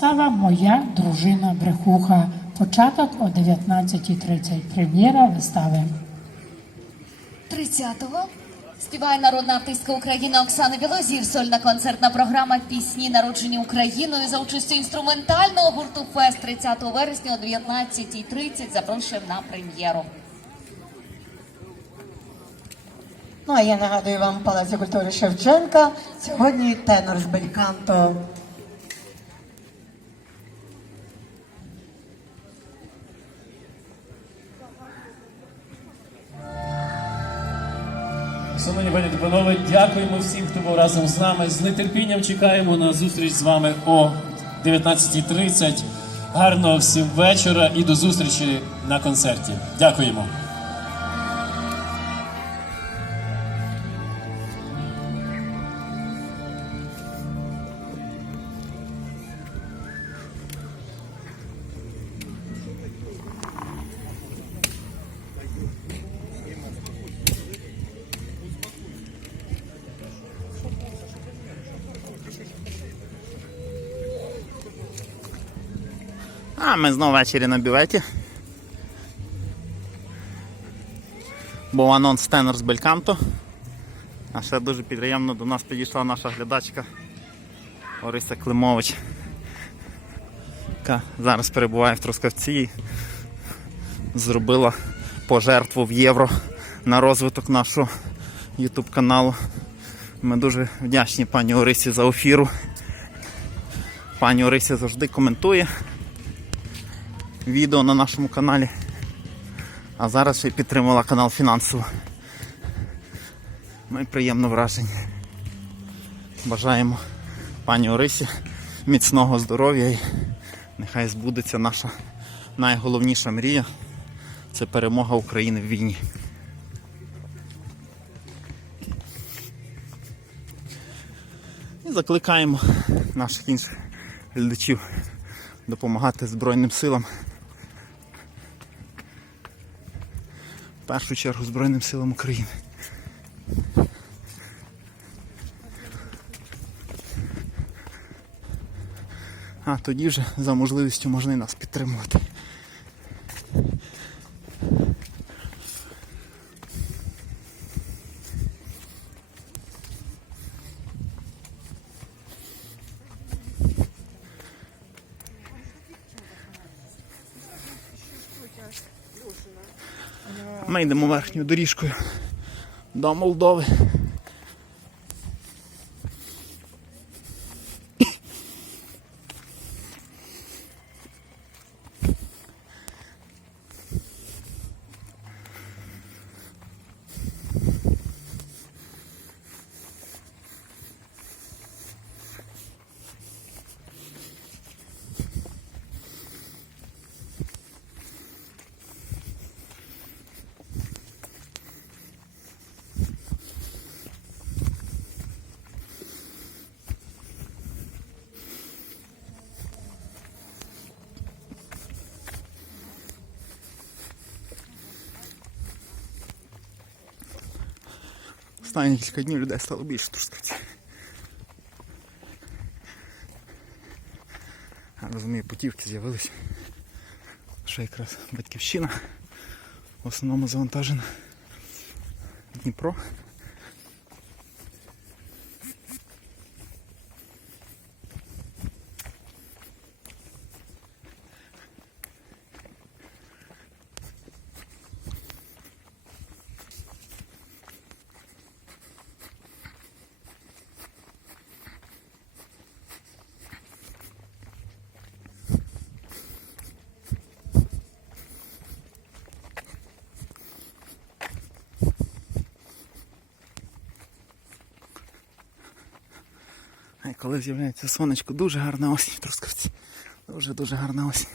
Вистава Моя дружина брехуха. Початок о 19.30. Прем'єра вистави. 30-го співає народна артистка України Оксана Білозір. Сольна концертна програма Пісні народжені Україною за участю інструментального гурту Фест 30 вересня о 19.30 запрошуємо на прем'єру. Ну а я нагадую вам Палаці культури Шевченка. Сьогодні тенор з бельканто. Шановні пані та панове, дякуємо всім, хто був разом з нами. З нетерпінням чекаємо на зустріч з вами о 19.30. Гарного всім вечора і до зустрічі на концерті. Дякуємо. А ми знову ввечері на бюветі. Був анонс тенор з Бельканто. А ще дуже приємно до нас підійшла наша глядачка Орися Климович, яка зараз перебуває в Трускавці і зробила пожертву в євро на розвиток нашого YouTube каналу. Ми дуже вдячні пані Орисі за ефіру. Пані Орися завжди коментує відео на нашому каналі. А зараз ще й підтримала канал фінансово. Ми приємно вражені. Бажаємо пані Орисі міцного здоров'я і нехай збудеться наша найголовніша мрія це перемога України в війні. І закликаємо наших інших глядачів допомагати Збройним силам. Першу чергу Збройним силам України. А тоді вже за можливістю можна і нас підтримувати. Ми йдемо верхньою доріжкою до Молдови. Останні кілька днів людей стало більше в Трускавці. Я розумію, путівки з'явились. Що якраз батьківщина в основному завантажена. Дніпро. Коли з'являється сонечко, дуже гарна осінь в Трускавці. Дуже-дуже гарна осінь.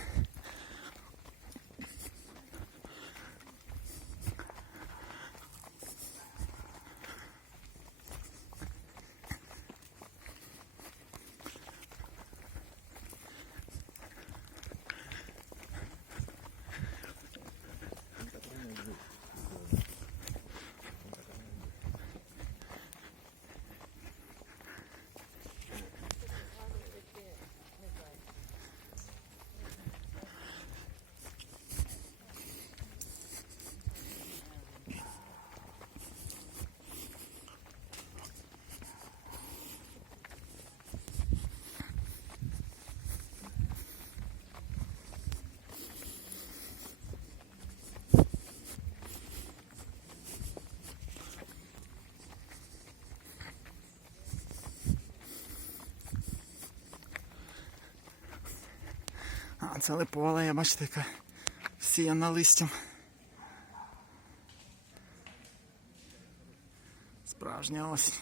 А це липова я бачите, яка всіяна листям. Справжня осінь.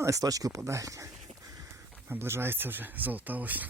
А листочки впадають. Наближається вже золота осінь.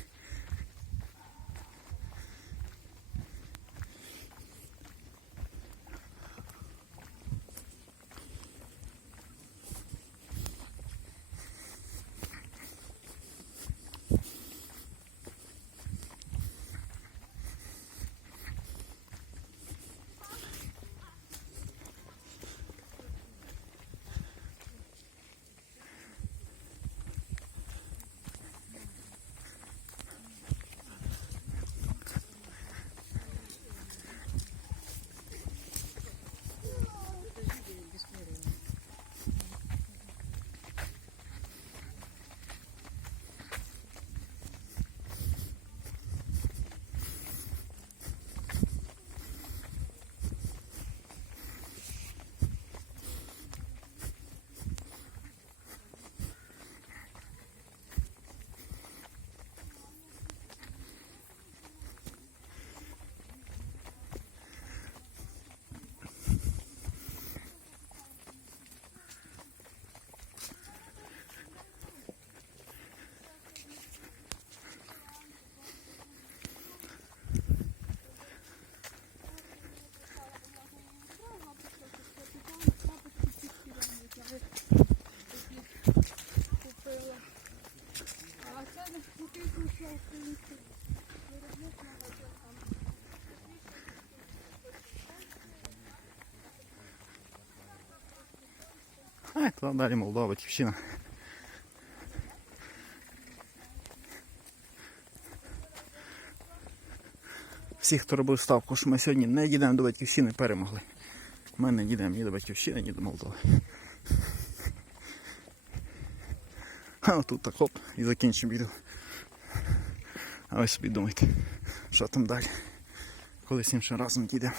А, туди далі Молдова, Батьківщина. Всі, хто робив ставку, що ми сьогодні не їдемо до Батьківщини, перемогли. Ми не їдемо ні до Батьківщини, ні до Молдови. А отут так хоп і закінчимо відео. А ви собі думайте, що там далі. Колись іншим разом дійдемо.